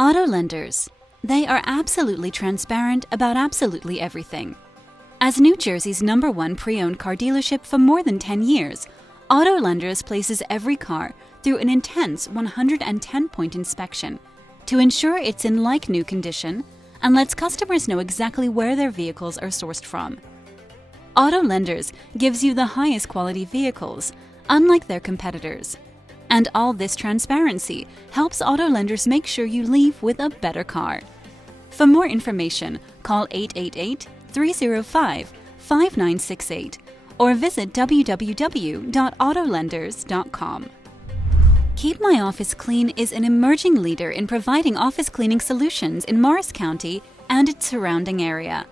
Auto lenders. They are absolutely transparent about absolutely everything. As New Jersey's #1 pre-owned car dealership for more than 10 years, Auto Lenders places every car through an intense 110-point inspection to ensure it's in like-new condition and lets customers know exactly where their vehicles are sourced from. Auto Lenders gives you the highest quality vehicles, unlike their competitors. And all this transparency helps Auto Lenders make sure you leave with a better car. For more information, call 888-305-5968 or visit www.autolenders.com. Keep My Office Clean is an emerging leader in providing office cleaning solutions in Morris County and its surrounding area.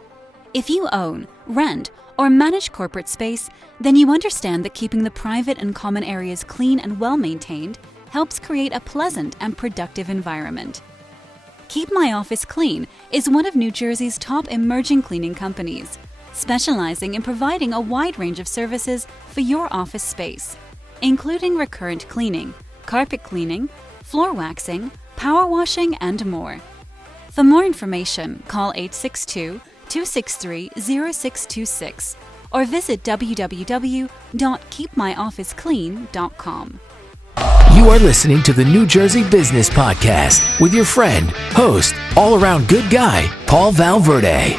If you own, rent, or manage corporate space, then you understand that keeping the private and common areas clean and well-maintained helps create a pleasant and productive environment. Keep My Office Clean is one of New Jersey's top emerging cleaning companies, specializing in providing a wide range of services for your office space, including recurrent cleaning, carpet cleaning, floor waxing, power washing, and more. For more information, call 862-263-0626 or visit www.keepmyofficeclean.com. You are listening to the New Jersey Business Podcast with your friend, host, all-around good guy, Paul Valverde.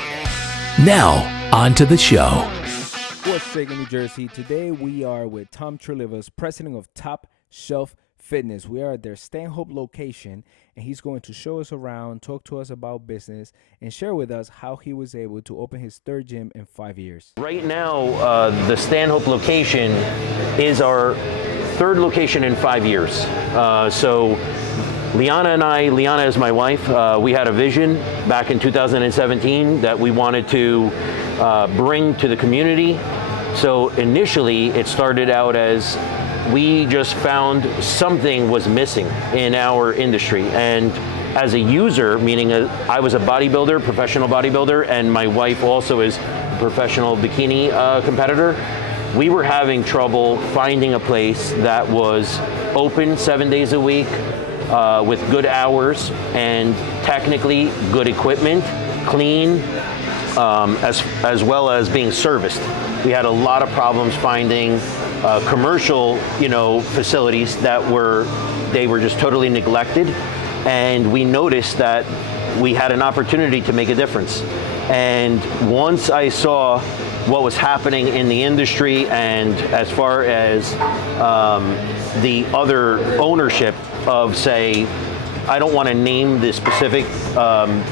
Now, on to the show. What's shaking, New Jersey? Today we are with Tom Trilivas, president of Topshelf Fitness. We are at their Stanhope location, and he's going to show us around, talk to us about business, and share with us how he was able to open his third gym in 5 years. Right now, the Stanhope location is our third location in 5 years. So Liana and I, Liana is my wife, we had a vision back in 2017 that we wanted to bring to the community. So initially, it started out as we just found something was missing in our industry. And as a user, meaning I was a bodybuilder, professional bodybuilder, and my wife also is a professional bikini competitor, we were having trouble finding a place that was open 7 days a week with good hours and technically good equipment, clean, as well as being serviced. We had a lot of problems finding commercial, facilities that were just totally neglected, and we noticed that we had an opportunity to make a difference. And once I saw what was happening in the industry, and as far as the other ownership of, say, I don't want to name the specific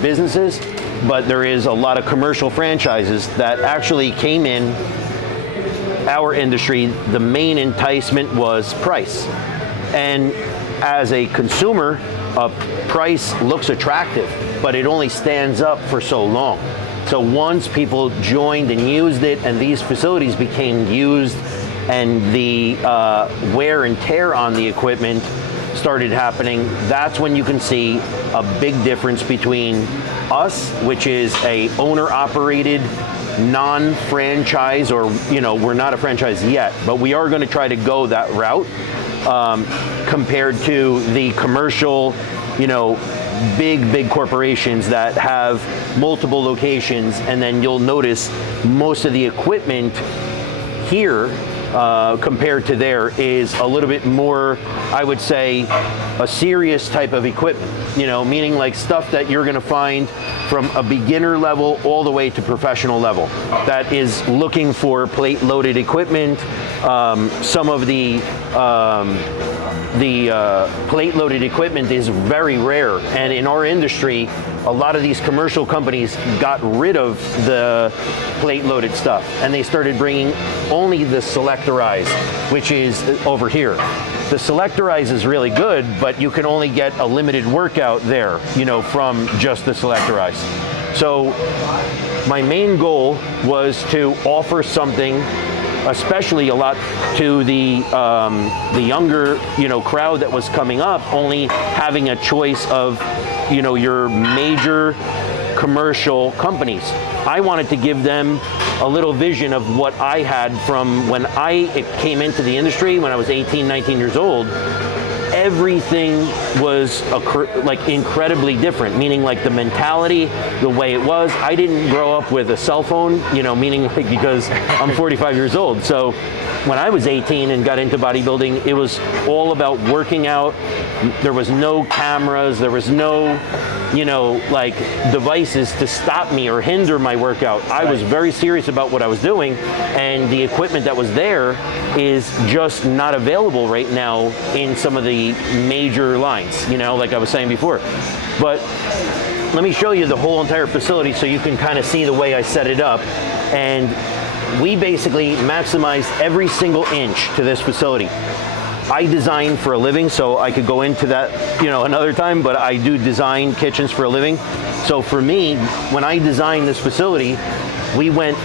businesses, but there is a lot of commercial franchises that actually came in our industry. The main enticement was price. And as a consumer, price looks attractive, but it only stands up for so long. So once people joined and used it, and these facilities became used, and the wear and tear on the equipment started happening, that's when you can see a big difference between us, which is a owner-operated, non-franchise, or we're not a franchise yet, but we are going to try to go that route, compared to the commercial, big corporations that have multiple locations. And then you'll notice most of the equipment here compared to there is a little bit more, I would say, a serious type of equipment, meaning like stuff that you're going to find from a beginner level all the way to professional level that is looking for plate loaded equipment. Some of the plate loaded equipment is very rare, and in our industry a lot of these commercial companies got rid of the plate loaded stuff, and they started bringing only the selectorized, which is over here. The selectorized is really good, but you can only get a limited workout there, from just the selectorized. So my main goal was to offer something, especially a lot to the younger, crowd that was coming up, only having a choice of, your major commercial companies. I wanted to give them a little vision of what I had from when I came into the industry when I was 18, 19 years old. everything was like incredibly different, meaning like the mentality, the way it was. I didn't grow up with a cell phone, meaning like because I'm 45 years old. So when I was 18 and got into bodybuilding, it was all about working out. There was no cameras, there was no, like devices to stop me or hinder my workout. I was very serious about what I was doing, and the equipment that was there is just not available right now in some of the major lines, like I was saying before. But let me show you the whole entire facility so you can kind of see the way I set it up. And we basically maximized every single inch to this facility. I design for a living, so I could go into that, another time, but I do design kitchens for a living. So for me, when I designed this facility, we went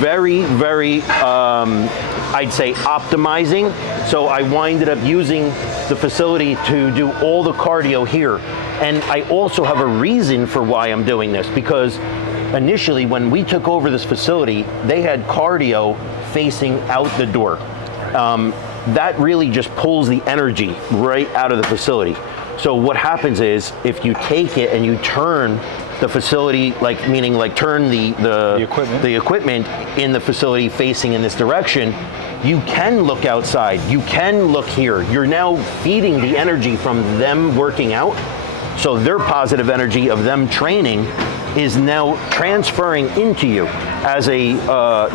very, very, I'd say optimizing. So I winded up using the facility to do all the cardio here. And I also have a reason for why I'm doing this, because initially when we took over this facility, they had cardio facing out the door. That really just pulls the energy right out of the facility. So what happens is, if you take it and you turn the facility, turn the equipment in the facility facing in this direction, you can look outside, you can look here. You're now feeding the energy from them working out. So their positive energy of them training is now transferring into you as a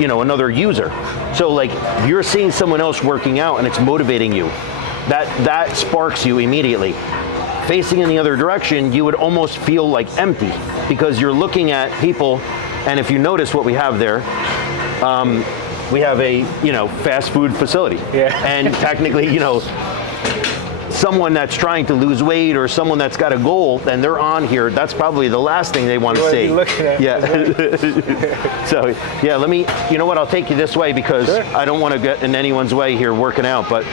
another user. So like you're seeing someone else working out and it's motivating you. That sparks you immediately. Facing in the other direction, you would almost feel like empty because you're looking at people. And if you notice what we have there, we have a fast food facility. Yeah. And technically, someone that's trying to lose weight or someone that's got a goal and they're on here, that's probably the last thing they want to see. Yeah. So yeah, I'll take you this way because sure. I don't want to get in anyone's way here working out, but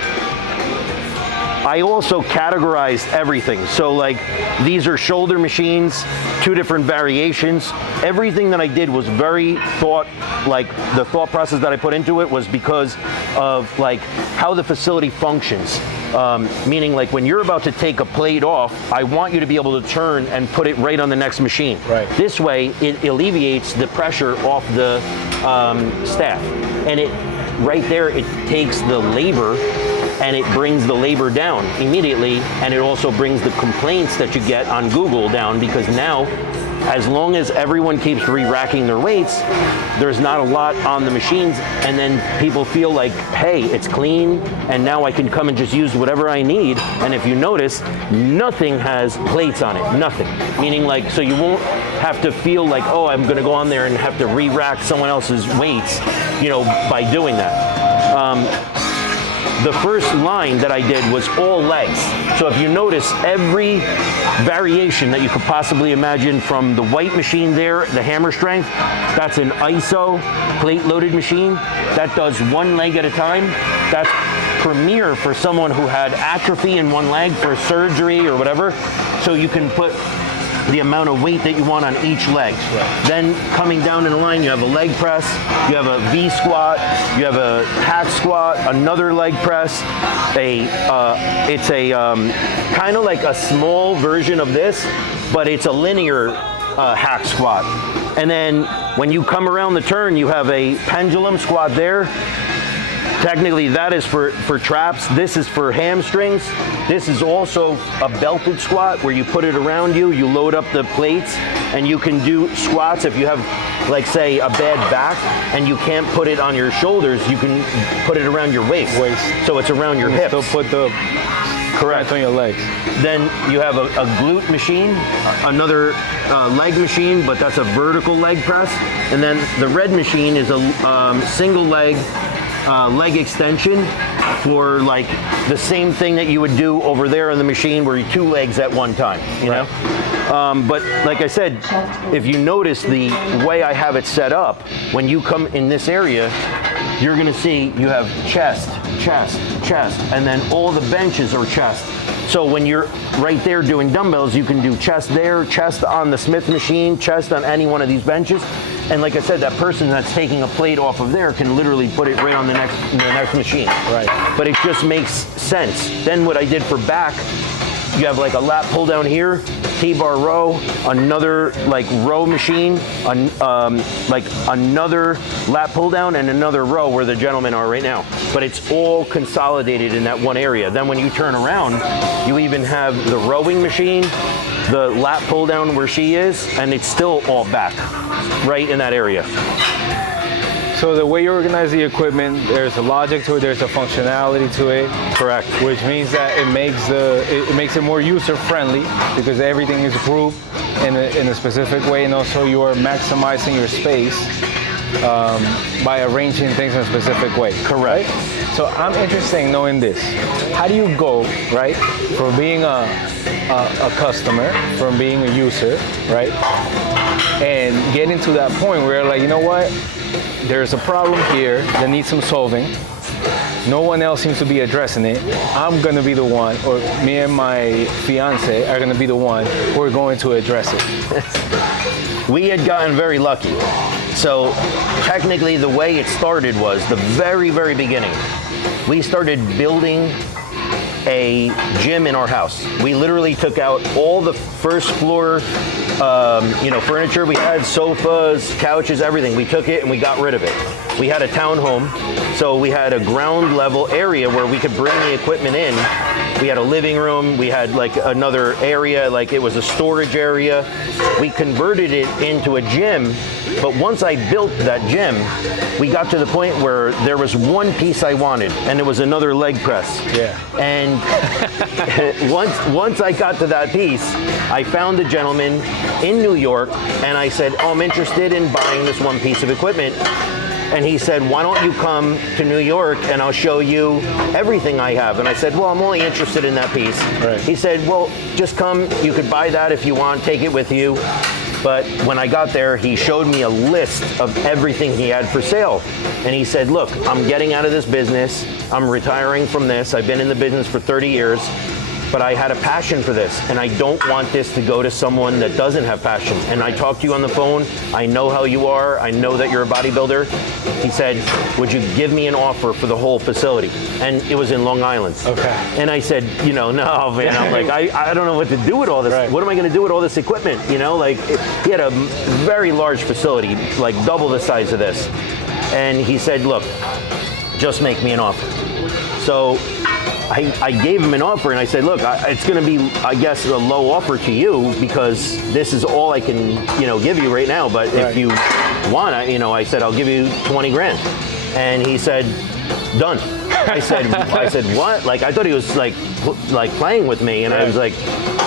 I also categorized everything. So like these are shoulder machines, 2 different variations. Everything that I did was very the thought process that I put into it was because of like how the facility functions. Meaning like when you're about to take a plate off, I want you to be able to turn and put it right on the next machine. Right. This way it alleviates the pressure off the staff. And right there, it takes the labor and it brings the labor down immediately, and it also brings the complaints that you get on Google down, because now, as long as everyone keeps re-racking their weights, there's not a lot on the machines, and then people feel like, hey, it's clean, and now I can come and just use whatever I need. And if you notice, nothing has plates on it, nothing. Meaning like, so you won't have to feel like, oh, I'm gonna go on there and have to re-rack someone else's weights, by doing that. The first line that I did was all legs. So if you notice, every variation that you could possibly imagine, from the white machine there, the hammer strength, that's an ISO plate loaded machine. That does 1 leg at a time. That's premier for someone who had atrophy in one leg for surgery or whatever. So you can put the amount of weight that you want on each leg. Right. Then coming down in the line, you have a leg press, you have a V squat, you have a hack squat, another leg press. It's a kind of like a small version of this, but it's a linear hack squat. And then when you come around the turn, you have a pendulum squat there. Technically, that is for traps. This is for hamstrings. This is also a belted squat where you put it around you, you load up the plates, and you can do squats if you have, like, say, a bad back and you can't put it on your shoulders, you can put it around your waist. So it's around your hips. Still put the correct on your legs. Then you have a glute machine, another leg machine, but that's a vertical leg press. And then the red machine is a single leg extension for like the same thing that you would do over there on the machine where you're 2 legs at one time, you know? But like I said, if you notice the way I have it set up, when you come in this area, you're gonna see you have chest, chest, chest, and then all the benches are chest. So when you're right there doing dumbbells, you can do chest there, chest on the Smith machine, chest on any one of these benches. And like I said, that person that's taking a plate off of there can literally put it right on the next machine. Right. But it just makes sense. Then what I did for back, you have like a lat pull down here, T-bar row, another like row machine, like another lat pull down, and another row where the gentlemen are right now. But it's all consolidated in that one area. Then when you turn around, you even have the rowing machine, the lat pull down where she is, and it's still all back, right in that area. So the way you organize the equipment, there's a logic to it, there's a functionality to it. Correct. Which means that it makes it more user friendly because everything is grouped in a specific way, and also you are maximizing your space by arranging things in a specific way. Correct. Right? So I'm interested in knowing this. How do you go, right, from being a customer, from being a user, right, and getting to that point where you're like, you know what? There's a problem here that needs some solving. No one else seems to be addressing it. I'm gonna be the one, or me and my fiance are gonna be the one who are going to address it. We had gotten very lucky. So technically the way it started was the very, very beginning. We started building a gym in our house. We literally took out all the first floor furniture we had, sofas, couches, everything. We took it and we got rid of it. We had a townhome, so we had a ground level area where we could bring the equipment in. We had a living room, we had like another area, like it was a storage area. We converted it into a gym, but once I built that gym, we got to the point where there was one piece I wanted, and it was another leg press. Yeah. And once I got to that piece, I found a gentleman in New York, and I said, oh, I'm interested in buying this one piece of equipment. And he said, why don't you come to New York and I'll show you everything I have. And I said, well, I'm only interested in that piece. Right. He said, well, just come. You could buy that if you want, take it with you. But when I got there, he showed me a list of everything he had for sale. And he said, look, I'm getting out of this business. I'm retiring from this. I've been in the business for 30 years. But I had a passion for this, and I don't want this to go to someone that doesn't have passion. And I talked to you on the phone. I know how you are. I know that you're a bodybuilder. He said, would you give me an offer for the whole facility? And it was in Long Island. Okay. And I said, no, man. I'm like, I don't know what to do with all this. Right. What am I going to do with all this equipment? He had a very large facility, like double the size of this. And he said, look, just make me an offer. So I gave him an offer, and I said, look, it's going to be, I guess, a low offer to you because this is all I can, give you right now. But if you want, I said, I'll give you 20 grand. And he said, done. I said, what? Like, I thought he was like playing with me. And I was like,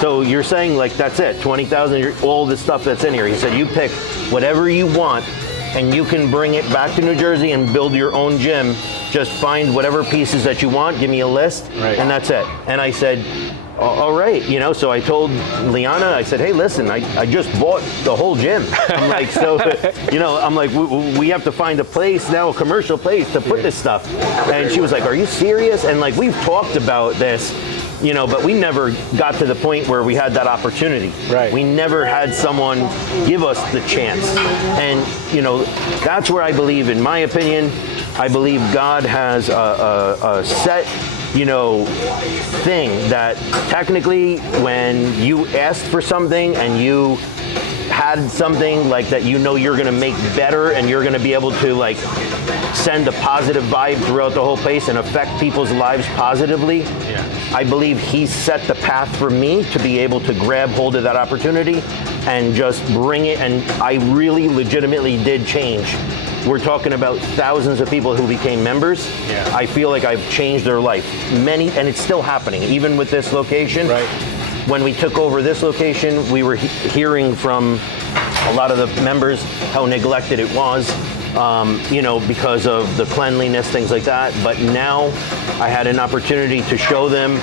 so you're saying like, that's it, 20,000, all the stuff that's in here. He said, you pick whatever you want and you can bring it back to New Jersey and build your own gym. Just find whatever pieces that you want, give me a list, and that's it. And I said, all right, so I told Liana, I said, hey, listen, I just bought the whole gym. I'm like, so, I'm like, we have to find a place now, a commercial place to put this stuff. And she was like, are you serious? And like, we've talked about this, but we never got to the point where we had that opportunity. Right. We never had someone give us the chance. And, that's where I believe, in my opinion, I believe God has a set, thing that technically when you asked for something and you had something like that, you're going to make better and you're going to be able to like send a positive vibe throughout the whole place and affect people's lives positively. Yeah. I believe he set the path for me to be able to grab hold of that opportunity and just bring it. And I really legitimately did change. We're talking about thousands of people who became members. Yeah. I feel like I've changed their life. Many, and it's still happening, even with this location. Right. When we took over this location, we were hearing from a lot of the members how neglected it was, because of the cleanliness, things like that. But now I had an opportunity to show them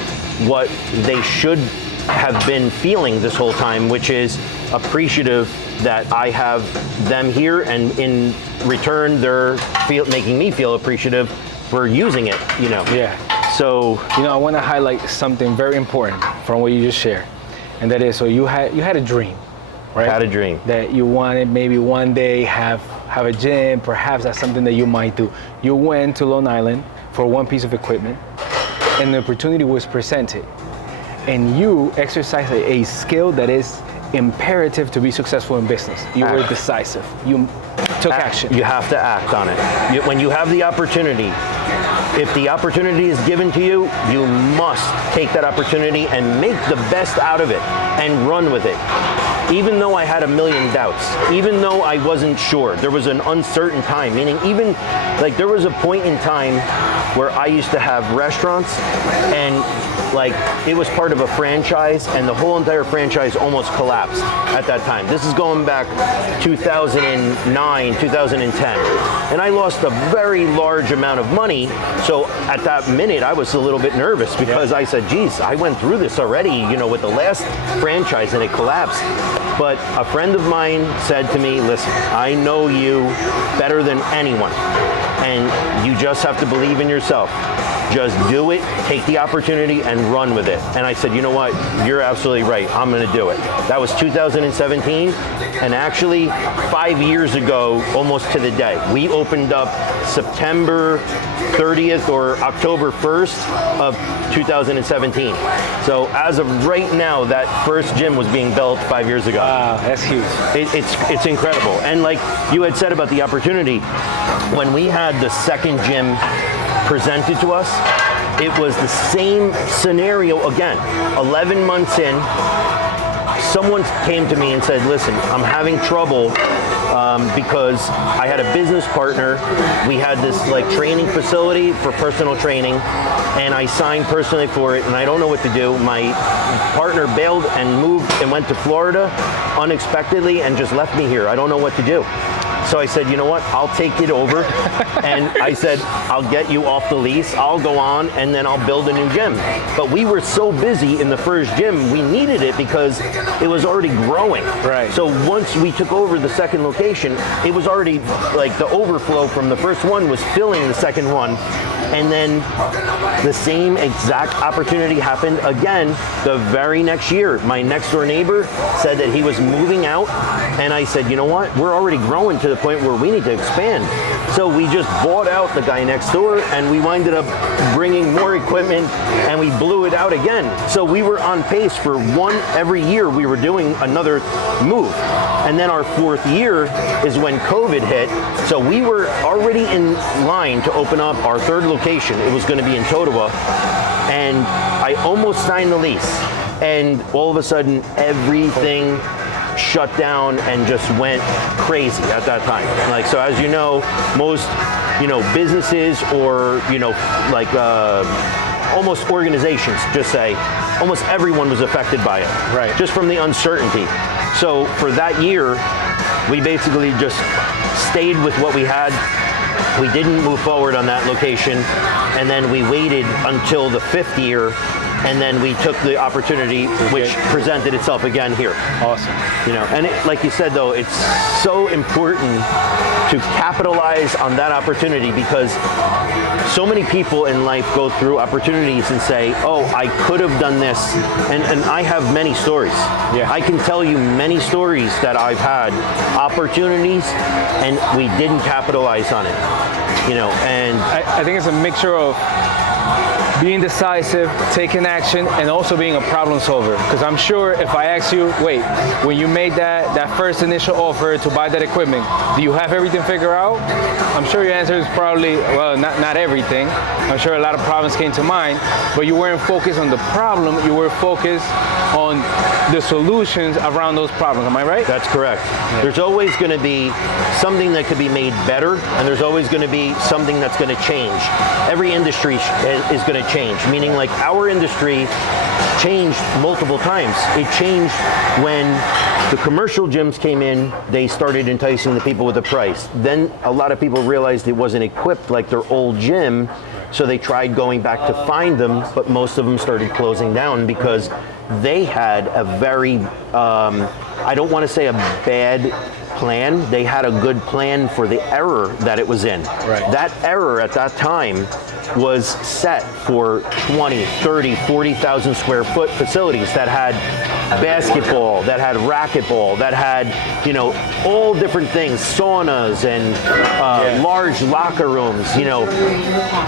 what they should have been feeling this whole time, which is appreciative that I have them here, and in return, they're making me feel appreciative for using it, Yeah. So, I want to highlight something very important from what you just shared, and that is, so you had a dream, right? I had a dream that you wanted maybe one day have a gym. Perhaps that's something that you might do. You went to Long Island for one piece of equipment, and the opportunity was presented, and you exercised a skill that is imperative to be successful in business. You were decisive. You took action. You have to act on it. When you have the opportunity, if the opportunity is given to you, you must take that opportunity and make the best out of it and run with it. Even though I had a million doubts, even though I wasn't sure, there was an uncertain time, meaning even like there was a point in time where I used to have restaurants and like it was part of a franchise and the whole entire franchise almost collapsed at that time. This is going back 2009, 2010. And I lost a very large amount of money. So at that minute, I was a little bit nervous because I said, geez, I went through this already, with the last franchise and it collapsed. But a friend of mine said to me, listen, I know you better than anyone. And you just have to believe in yourself. Just do it, take the opportunity, and run with it. And I said, you know what? You're absolutely right. I'm going to do it. That was 2017. And actually, 5 years ago, almost to the day, we opened up September 30th or October 1st of 2017. So as of right now, that first gym was being built 5 years ago. Wow, that's huge. It's incredible. And like you had said about the opportunity, when we had the second gym presented to us, it was the same scenario again. 11 months in, someone came to me and said, listen, I'm having trouble because I had a business partner. We had this like training facility for personal training and I signed personally for it and I don't know what to do. My partner bailed and moved and went to Florida unexpectedly and just left me here. I don't know what to do. So I said, you know what, I'll take it over. And I said, I'll get you off the lease, I'll go on, and then I'll build a new gym. But we were so busy in the first gym, we needed it because it was already growing. Right. So once we took over the second location, it was already, like the overflow from the first one was filling the second one. And then the same exact opportunity happened again the very next year. My next door neighbor said that he was moving out, and I said, you know what, we're already growing to the point where we need to expand. So we just bought out the guy next door, and we winded up bringing more equipment, and we blew it out again. So we were on pace for one every year. We were doing another move. And then our fourth year is when COVID hit. So we were already in line to open up our third location. It was going to be in Totowa. And I almost signed the lease. And all of a sudden, everything shut down and just went crazy at that time. Like, so as you know, most, businesses or, almost organizations, just say, almost everyone was affected by it. Right. Just from the uncertainty. So for that year, we basically just stayed with what we had. We didn't move forward on that location. And then we waited until the fifth year. And then we took the opportunity, which presented itself again here. Awesome. And like you said, though, it's so important to capitalize on that opportunity because so many people in life go through opportunities and say, oh, I could have done this. And I have many stories. Yeah. I can tell you many stories that I've had, opportunities, and we didn't capitalize on it. And I think it's a mixture of being decisive, taking action, and also being a problem solver. Because I'm sure if I ask you, wait, when you made that first initial offer to buy that equipment, do you have everything figured out? I'm sure your answer is probably, well, not everything. I'm sure a lot of problems came to mind, but you weren't focused on the problem, you were focused on the solutions around those problems. Am I right? That's correct. Yeah. There's always going to be something that could be made better, and there's always going to be something that's going to change. Every industry is going to change, meaning like our industry changed multiple times. It changed when the commercial gyms came in, they started enticing the people with the price. Then a lot of people realized it wasn't equipped like their old gym, so they tried going back to find them, but most of them started closing down because they had a very, I don't want to say a bad plan, they had a good plan for the error that it was in. Right. That error at that time was set for 20, 30, 40,000 square foot facilities that had basketball, that had racquetball, that had, you know, all different things, saunas and large locker rooms. You know,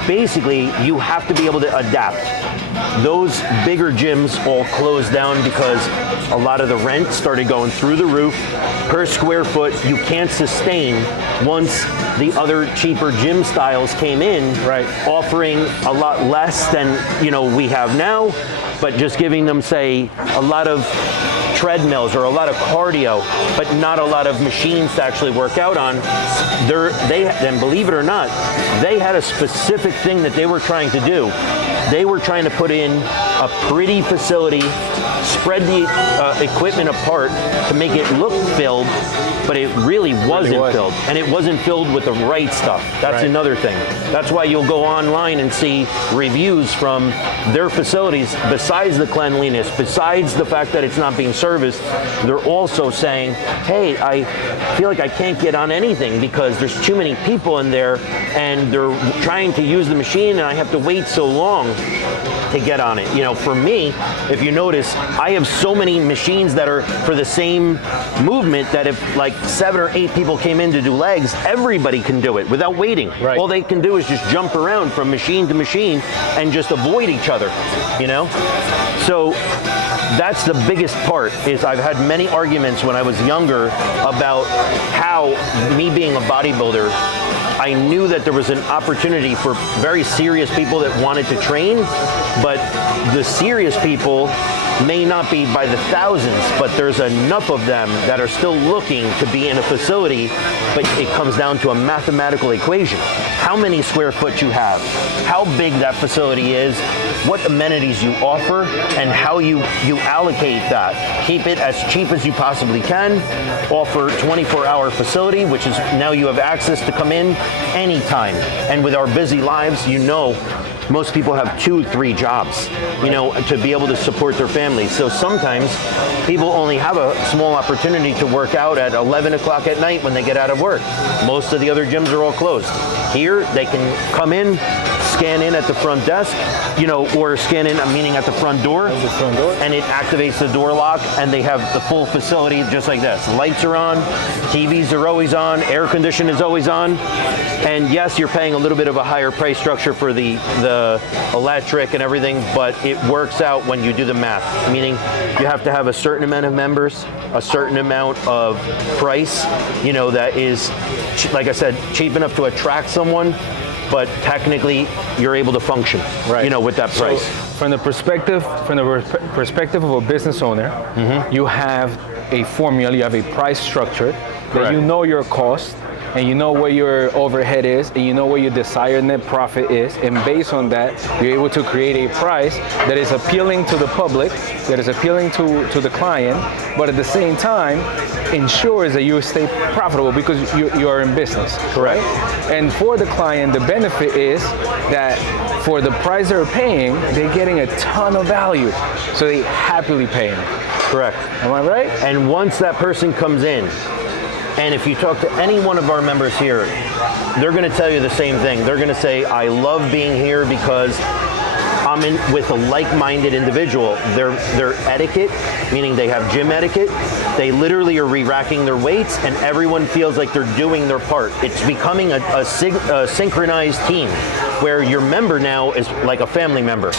basically you have to be able to adapt. Those bigger gyms all closed down because a lot of the rent started going through the roof per square foot. You can't sustain once the other cheaper gym styles came in, offering a lot less than, you know, we have now, but just giving them, say, a lot of treadmills or a lot of cardio, but not a lot of machines to actually work out on. Then believe it or not, they had a specific thing that they were trying to do. They were trying to put in a pretty facility, spread the equipment apart to make it look filled, but it really wasn't filled. And it wasn't filled with the right stuff. That's another thing. That's why you'll go online and see reviews from their facilities. Besides the cleanliness, besides the fact that it's not being serviced, they're also saying, hey, I feel like I can't get on anything because there's too many people in there and they're trying to use the machine and I have to wait so long to get on it. You know, for me, if you notice, I have so many machines that are for the same movement that if like 7 or 8 people came in to do legs, everybody can do it without waiting. All they can do is just jump around from machine to machine and just avoid each other, you know? So that's the biggest part, is I've had many arguments when I was younger about how me being a bodybuilder, I knew that there was an opportunity for very serious people that wanted to train, but the serious people may not be by the thousands, but there's enough of them that are still looking to be in a facility, but it comes down to a mathematical equation. How many square foot you have, how big that facility is, what amenities you offer, and how you allocate that. Keep it as cheap as you possibly can, offer 24-hour facility, which is now you have access to come in anytime. And with our busy lives, you know, most people have 2-3 jobs, you know, to be able to support their families. So sometimes people only have a small opportunity to work out at 11 o'clock at night when they get out of work. Most of the other gyms are all closed. Here, they can come in, scan in at the front desk, you know, or scan in, meaning at the front door, and it activates the door lock, and they have the full facility just like this. Lights are on, TVs are always on, air conditioning is always on, and yes, you're paying a little bit of a higher price structure for the electric and everything, but it works out when you do the math, meaning you have to have a certain amount of members, a certain amount of price, you know, that is, like I said, cheap enough to attract someone, but technically you're able to function, you know, with that price. So from the perspective of a business owner, you have a formula, you have a price structure that you know your cost, and you know what your overhead is, and you know what your desired net profit is, and based on that, you're able to create a price that is appealing to the public, that is appealing to the client, but at the same time ensures that you stay profitable because you are in business. Correct. And for the client, the benefit is that for the price they're paying, they're getting a ton of value, so they happily pay it. Correct. Am I right? And once that person comes in, and if you talk to any one of our members here, they're going to tell you the same thing. They're going to say, I love being here because I'm in with a like-minded individual. Their etiquette, meaning they have gym etiquette, they literally are re-racking their weights, and everyone feels like they're doing their part. It's becoming a synchronized team, where your member now is like a family member.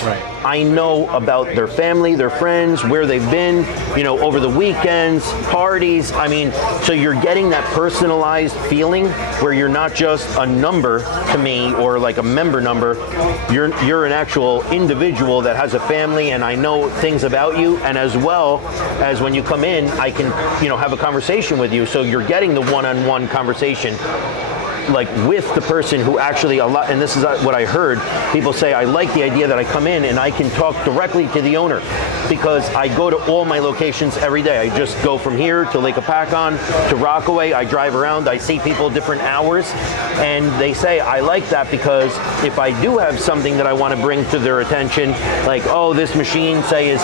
I know about their family, their friends, where they've been, you know, over the weekends, parties. I mean, so you're getting that personalized feeling where you're not just a number to me or like a member number. You're an actual individual that has a family, and I know things about you, and as well as when you come in, I can, you know, have a conversation with you. So you're getting the one-on-one conversation, like with the person who actually, and this is what I heard, people say, I like the idea that I come in and I can talk directly to the owner. because I go to all my locations every day. I just go from here to Lake Apacon to Rockaway. I drive around, I see people different hours, and they say, I like that because if I do have something that I want to bring to their attention, like, oh, this machine, say, is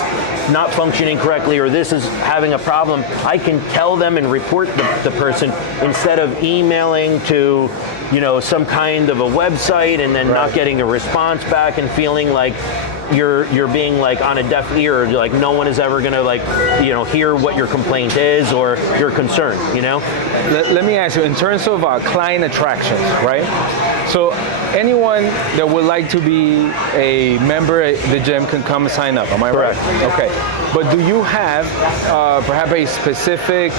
not functioning correctly, or this is having a problem, I can tell them and report the person instead of emailing to, you know, some kind of a website and then not getting a response back and feeling like you're being like on a deaf ear, like no one is ever gonna, like, you know, hear what your complaint is or your concern, you know? Let me ask you, in terms of client attractions, right? So anyone that would like to be a member at the gym can come and sign up, am I right? Okay, but do you have perhaps a specific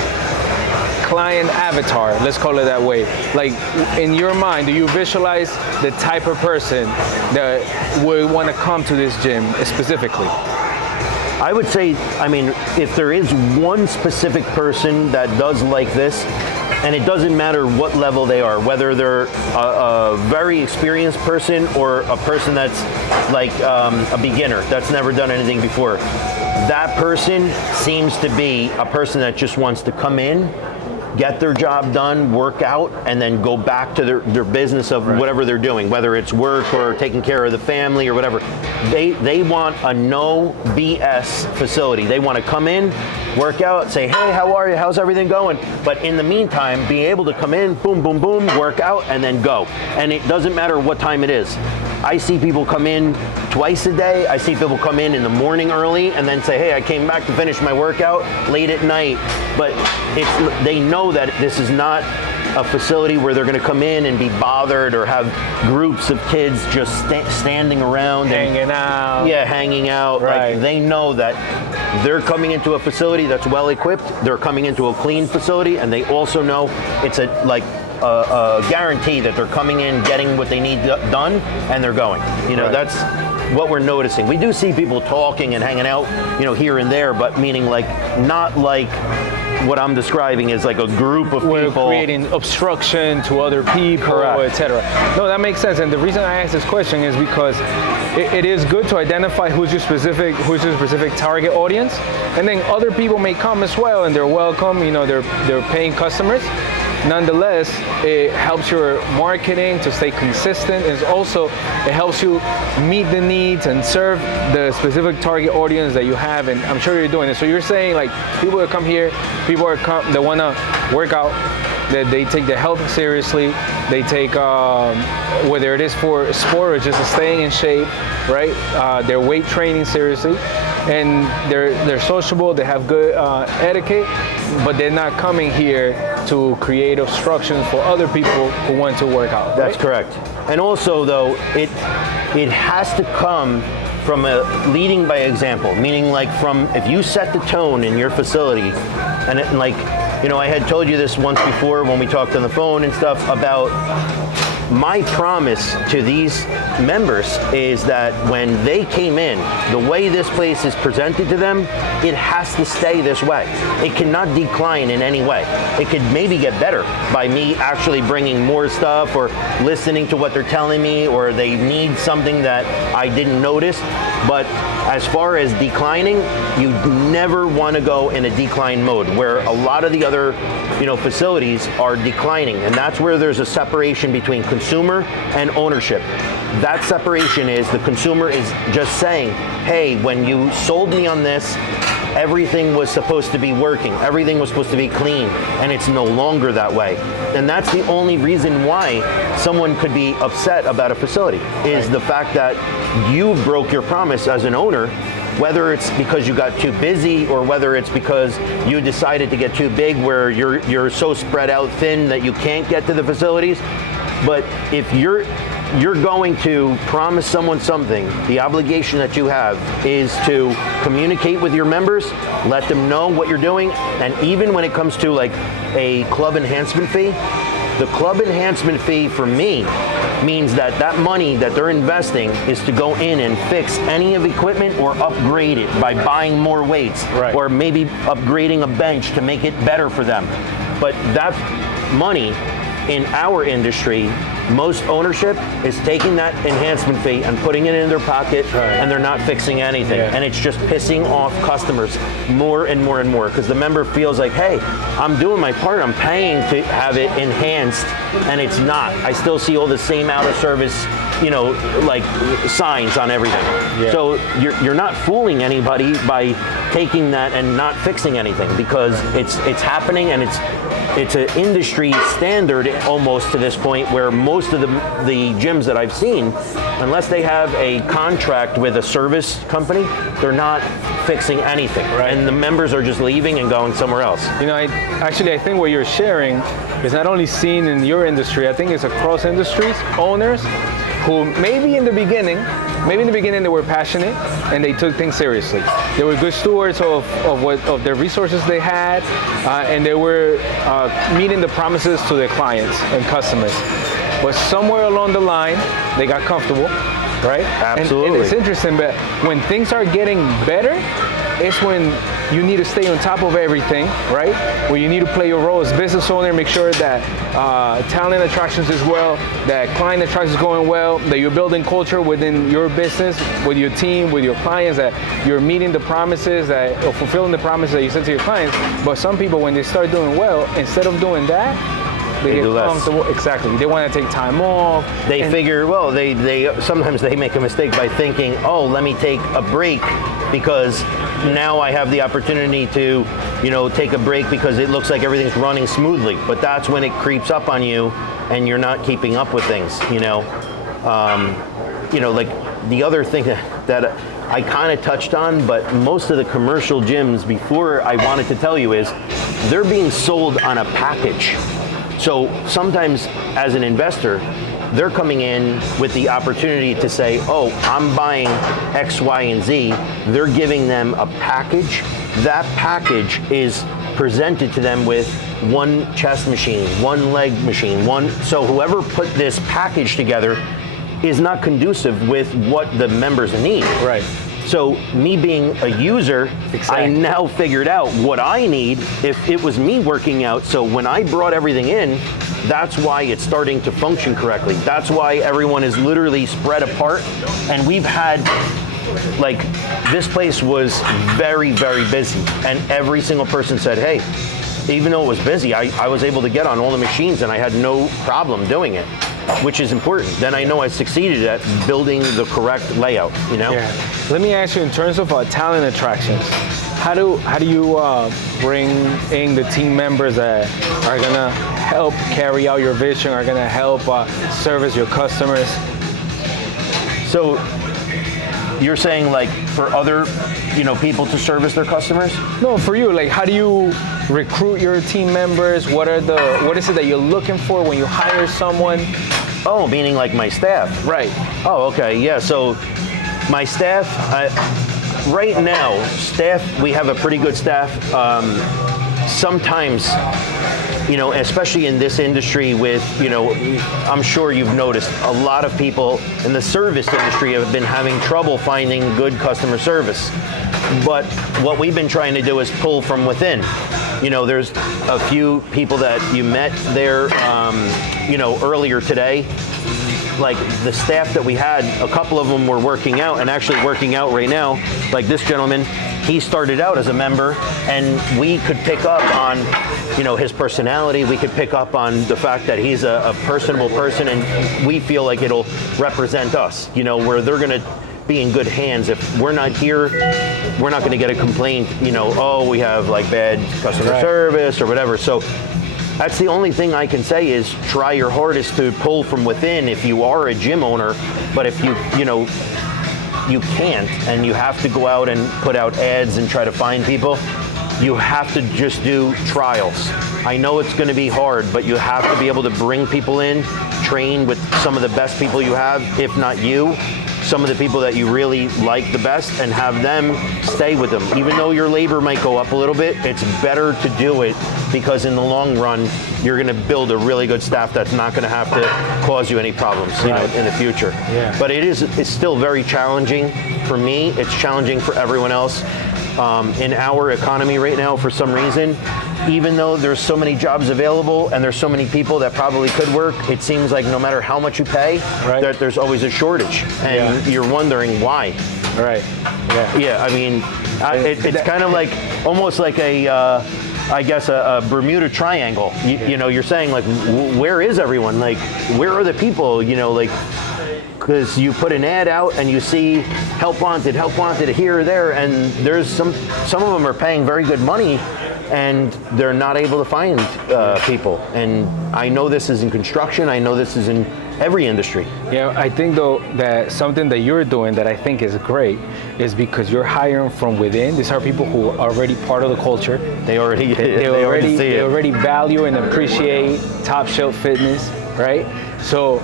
client avatar, let's call it that way? Like, in your mind, do you visualize the type of person that would want to come to this gym specifically? I would say, I mean, if there is one specific person that does like this, and it doesn't matter what level they are, whether they're a very experienced person or a person that's like a beginner that's never done anything before, that person seems to be a person that just wants to come in, get their job done, work out, and then go back to their business of whatever they're doing, whether it's work or taking care of the family or whatever. They want a no BS facility. They want to come in, work out, say, hey, how are you? How's everything going? But in the meantime, being able to come in, boom, boom, boom, work out, and then go. And it doesn't matter what time it is. I see people come in twice a day. I see people come in the morning early and then say, hey, I came back to finish my workout late at night. But they know that this is not a facility where they're going to come in and be bothered or have groups of kids just standing around. Hanging out. Yeah, hanging out. Right. Like, they know that they're coming into a facility that's well equipped. They're coming into a clean facility, and they also know it's a guarantee that they're coming in, getting what they need done, and they're going. You know, that's what we're noticing. We do see people talking and hanging out, you know, here and there, but meaning like not like what I'm describing is like a group of We're people creating obstruction to other people, etc. No, that makes sense. And the reason I ask this question is because it is good to identify who's your specific target audience, and then other people may come as well, and they're welcome. You know, they're paying customers. Nonetheless, it helps your marketing to stay consistent. It helps you meet the needs and serve the specific target audience that you have, and I'm sure you're doing it. So you're saying, like, people that come here, people that want to work out, that they take their health seriously, they take, whether it is for sport or just staying in shape, right? Their weight training seriously, and they're sociable, they have good etiquette, but they're not coming here to create obstructions for other people who want to work out. That's correct. And also, though, it has to come from a leading by example, meaning like from, if you set the tone in your facility, and like, you know, I had told you this once before when we talked on the phone and stuff about my promise to these members is that when they came in, the way this place is presented to them, it has to stay this way. It cannot decline in any way. It could maybe get better by me actually bringing more stuff or listening to what they're telling me, or they need something that I didn't notice. But as far as declining, you never want to go in a decline mode where a lot of the other, you know, facilities are declining, and that's where there's a separation between consumer and ownership. That separation is the consumer is just saying, hey, when you sold me on this, everything was supposed to be working, everything was supposed to be clean, and it's no longer that way. And that's the only reason why someone could be upset about a facility, is the fact that you broke your promise as an owner, whether it's because you got too busy or whether it's because you decided to get too big where you're so spread out thin that you can't get to the facilities. But if you're going to promise someone something, the obligation that you have is to communicate with your members, let them know what you're doing, and even when it comes to like a club enhancement fee, the club enhancement fee for me means that that money that they're investing is to go in and fix any of equipment or upgrade it by buying more weights, or maybe upgrading a bench to make it better for them. But that money in our industry Most ownership is taking that enhancement fee and putting it in their pocket, and they're not fixing anything. And it's just pissing off customers more and more and more, because the member feels like, hey, I'm doing my part, I'm paying to have it enhanced, and it's not. I still see all the same out of service, like signs on everything. So you're not fooling anybody by taking that and not fixing anything, because it's happening, and it's an industry standard almost to this point, where most of the gyms that I've seen, unless they have a contract with a service company, they're not fixing anything, and the members are just leaving and going somewhere else. I think what you're sharing is not only seen in your industry, I think it's across industries, owners who maybe in the beginning they were passionate and they took things seriously. They were good stewards of their resources they had, and they were meeting the promises to their clients and customers. But somewhere along the line, they got comfortable, right? Absolutely. And it's interesting, but when things are getting better, it's when you need to stay on top of everything, right? Where you need to play your role as business owner, make sure that talent attractions is well, that client attractions is going well, that you're building culture within your business, with your team, with your clients, that you're meeting the promises, or fulfilling the promises that you said to your clients. But some people, when they start doing well, instead of doing that, they get comfortable. Exactly. They want to take time off. They figure, well, they sometimes they make a mistake by thinking, oh, let me take a break because now I have the opportunity to, take a break because it looks like everything's running smoothly. But that's when it creeps up on you and you're not keeping up with things, like the other thing that I kind of touched on, but most of the commercial gyms before I wanted to tell you is they're being sold on a package. So sometimes as an investor, they're coming in with the opportunity to say, oh, I'm buying X, Y, and Z. They're giving them a package. That package is presented to them with one chest machine, one leg machine, so whoever put this package together is not conducive with what the members need. Right. So me being a user, I now figured out what I need if it was me working out. So when I brought everything in, that's why it's starting to function correctly. That's why everyone is literally spread apart. And we've had, this place was very, very busy. And every single person said, hey, even though it was busy, I was able to get on all the machines and I had no problem doing it, which is important. Then I know I succeeded at building the correct layout, Yeah. Let me ask you, in terms of talent attractions, how do you bring in the team members that are gonna help carry out your vision, are gonna help service your customers? So you're saying for other, people to service their customers? No, for you, how do you recruit your team members? What is it that you're looking for when you hire someone? Oh, meaning my staff. Right. Oh, okay, yeah, so my staff, right now, we have a pretty good staff. Sometimes, especially in this industry with, I'm sure you've noticed a lot of people in the service industry have been having trouble finding good customer service. But what we've been trying to do is pull from within. There's a few people that you met there, earlier today. The staff that we had, a couple of them were working out and actually working out right now. This gentleman, he started out as a member and we could pick up on, his personality. We could pick up on the fact that he's a personable person, and we feel like it'll represent us, where they're going to be in good hands. If we're not here, we're not going to get a complaint, oh, we have bad customer service or whatever. So that's the only thing I can say is try your hardest to pull from within if you are a gym owner. But if you can't, and you have to go out and put out ads and try to find people, you have to just do trials. I know it's going to be hard, but you have to be able to bring people in, train with some of the best people you have, if not you, some of the people that you really like the best, and have them stay with them. Even though your labor might go up a little bit, it's better to do it, because in the long run, you're going to build a really good staff that's not going to have to cause you any problems, in the future. Yeah. But it's still very challenging for me. It's challenging for everyone else. In our economy right now, for some reason, even though there's so many jobs available and there's so many people that probably could work, it seems like no matter how much you pay, that there's always a shortage, and you're wondering why. Right. Yeah, I mean, it's kind of like, almost like I guess a Bermuda Triangle. You know, you're saying like, where is everyone? Like, where are the people? You know, like, because you put an ad out and you see help wanted here or there, and there's some of them are paying very good money, and they're not able to find people. And I know this is in construction. I know this is in every industry. Yeah, I think though that something that you're doing that I think is great is because you're hiring from within. These are people who are already part of the culture. They already value and appreciate Top Shelf Fitness, right? So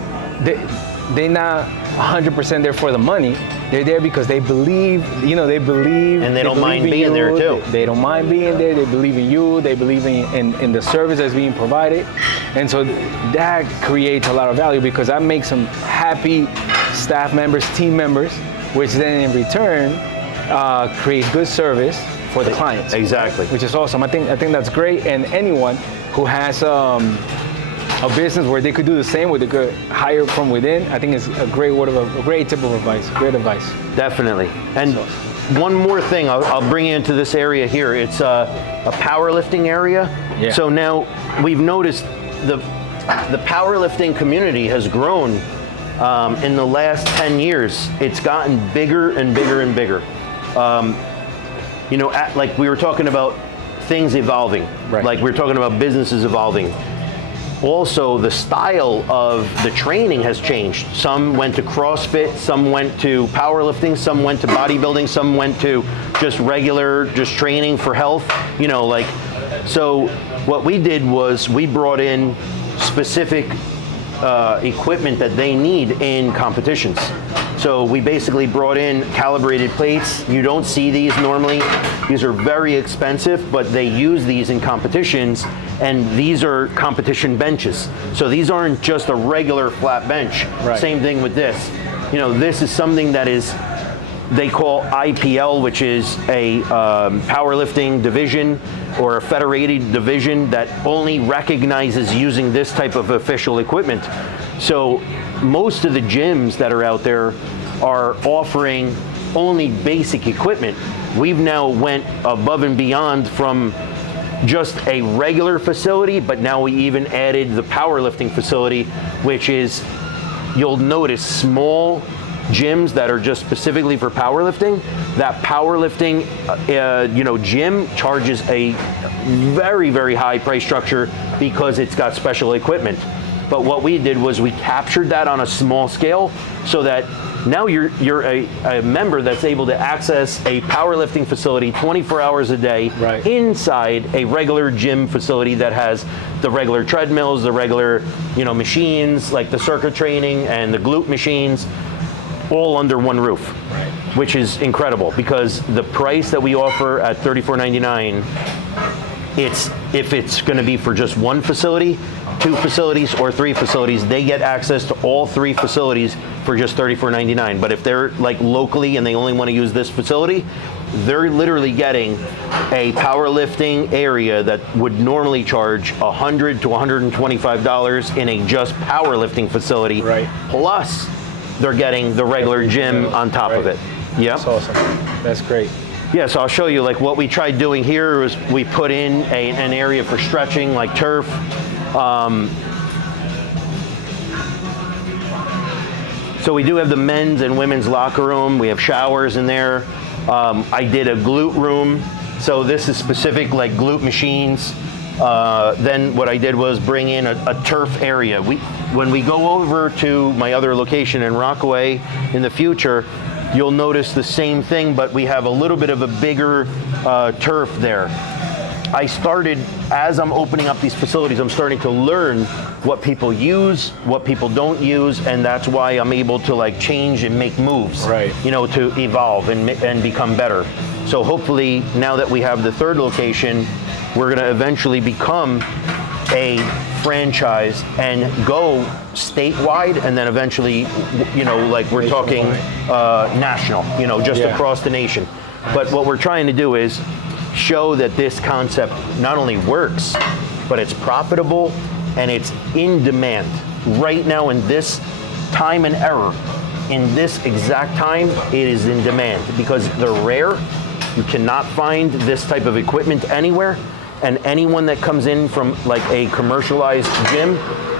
they're not 100% there for the money. They're there because they believe, and they don't mind being there too. They don't mind being there. They believe in you. They believe in the service that's being provided, and so that creates a lot of value because that makes them happy staff members, team members, which then in return creates good service for the clients. Exactly. Which is awesome. I think that's great, and anyone who has a business where they could do the same, where they could hire from within, I think is a great tip of advice. Great advice. Definitely. And one more thing, I'll bring you into this area here. It's a powerlifting area. Yeah. So now we've noticed the powerlifting community has grown in the last 10 years. It's gotten bigger and bigger and bigger. Like we were talking about things evolving. Right. Like we were talking about businesses evolving. Also, the style of the training has changed. Some went to CrossFit, some went to powerlifting, some went to bodybuilding, some went to just training for health. So what we did was we brought in specific equipment that they need in competitions. So we basically brought in calibrated plates. You don't see these normally. These are very expensive, but they use these in competitions, and these are competition benches. So these aren't just a regular flat bench. Right. Same thing with this. This is something that they call IPL, which is a powerlifting division or a federated division that only recognizes using this type of official equipment. So most of the gyms that are out there are offering only basic equipment. We've now went above and beyond from just a regular facility, but now we even added the powerlifting facility, which is, you'll notice, small gyms that are just specifically for powerlifting. That powerlifting gym charges a very, very high price structure because it's got special equipment. But what we did was we captured that on a small scale so that now you're a member that's able to access a powerlifting facility 24 hours a day inside a regular gym facility that has the regular treadmills, the regular machines like the circuit training and the glute machines, all under one roof, which is incredible because the price that we offer at $34.99, if it's going to be for just one facility, 2 facilities, or 3 facilities, they get access to all 3 facilities for just $34.99. But if they're like locally and they only want to use this facility, they're literally getting a powerlifting area that would normally charge $100 to $125 in a just powerlifting facility. Right. Plus, they're getting the regular gym on top of it. Yeah. That's awesome. That's great. Yeah, so I'll show you like what we tried doing here was we put in an area for stretching like turf. So we do have the men's and women's locker room. We have showers in there. I did a glute room. So this is specific like glute machines. Then what I did was bring in a turf area. When we go over to my other location in Rockaway in the future, you'll notice the same thing, but we have a little bit of a bigger turf there. I started, as I'm opening up these facilities, I'm starting to learn what people use, what people don't use, and that's why I'm able to like change and make moves, to evolve and become better. So hopefully now that we have the 3rd location, we're gonna eventually become a franchise and go statewide, and then eventually, like we're talking national, just across the nation. But what we're trying to do is show that this concept not only works, but it's profitable and it's in demand. Right now in this time and era, in this exact time, it is in demand because they're rare. You cannot find this type of equipment anywhere. And anyone that comes in from like a commercialized gym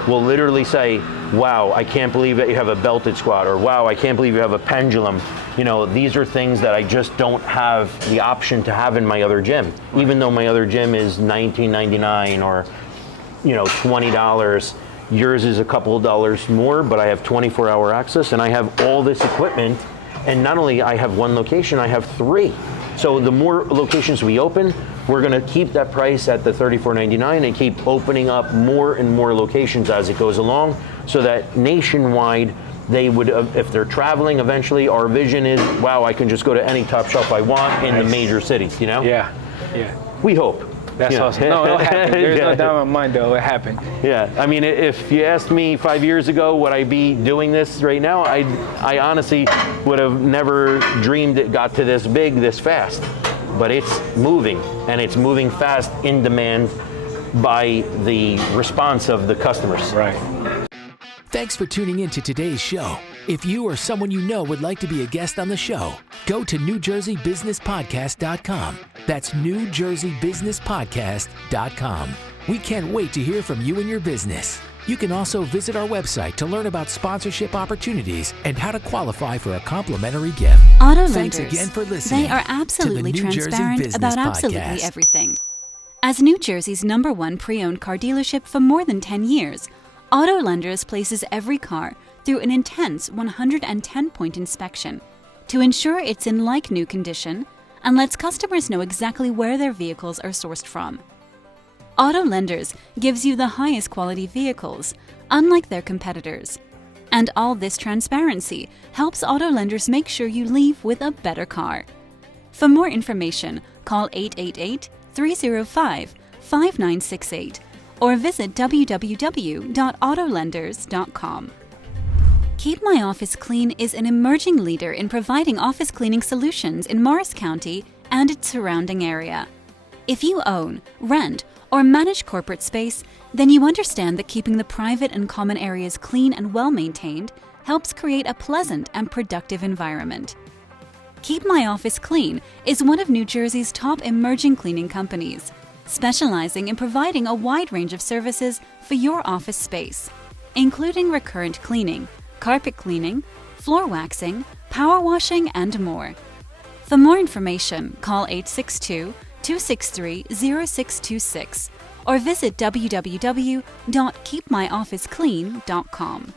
will literally say, wow, I can't believe that you have a belted squat, or wow, I can't believe you have a pendulum. You know, these are things that I just don't have the option to have in my other gym. Even though my other gym is $19.99 or, you know, $20. Yours is a couple of dollars more, but I have 24-hour access and I have all this equipment. And not only I have one location, I have 3. So the more locations we open, we're gonna keep that price at the $34.99 and keep opening up more and more locations as it goes along, so that nationwide, they would, if they're traveling eventually, our vision is, wow, I can just go to any Topshelf I want in the major cities, you know? Yeah. We hope. That's awesome. No, it'll happen. There's no doubt in my mind, though. It happened. Yeah, I mean, if you asked me 5 years ago, would I be doing this right now? I honestly would have never dreamed it got to this big, this fast. But it's moving, and it's moving fast in demand by the response of the customers. Right. Thanks for tuning in to today's show. If you or someone you know would like to be a guest on the show, go to NewJerseyBusinessPodcast.com. That's NewJerseyBusinessPodcast.com. We can't wait to hear from you and your business. You can also visit our website to learn about sponsorship opportunities and how to qualify for a complimentary gift. Auto Thanks lenders, again for listening. they are absolutely to the New Jersey transparent Business about absolutely Podcast. everything. As New Jersey's #1 pre-owned car dealership for more than 10 years, Auto Lenders places every car through an intense 110-point inspection to ensure it's in like-new condition and lets customers know exactly where their vehicles are sourced from. Auto Lenders gives you the highest quality vehicles, unlike their competitors. And all this transparency helps Auto Lenders make sure you leave with a better car. For more information, call 888-305-5968 or visit www.autolenders.com. Keep My Office Clean is an emerging leader in providing office cleaning solutions in Morris County and its surrounding area. If you own, rent, or manage corporate space, then you understand that keeping the private and common areas clean and well-maintained helps create a pleasant and productive environment. Keep My Office Clean is one of New Jersey's top emerging cleaning companies, specializing in providing a wide range of services for your office space, including recurrent cleaning, carpet cleaning, floor waxing, power washing, and more. For more information, call 862-263-0626 or visit www.keepmyofficeclean.com.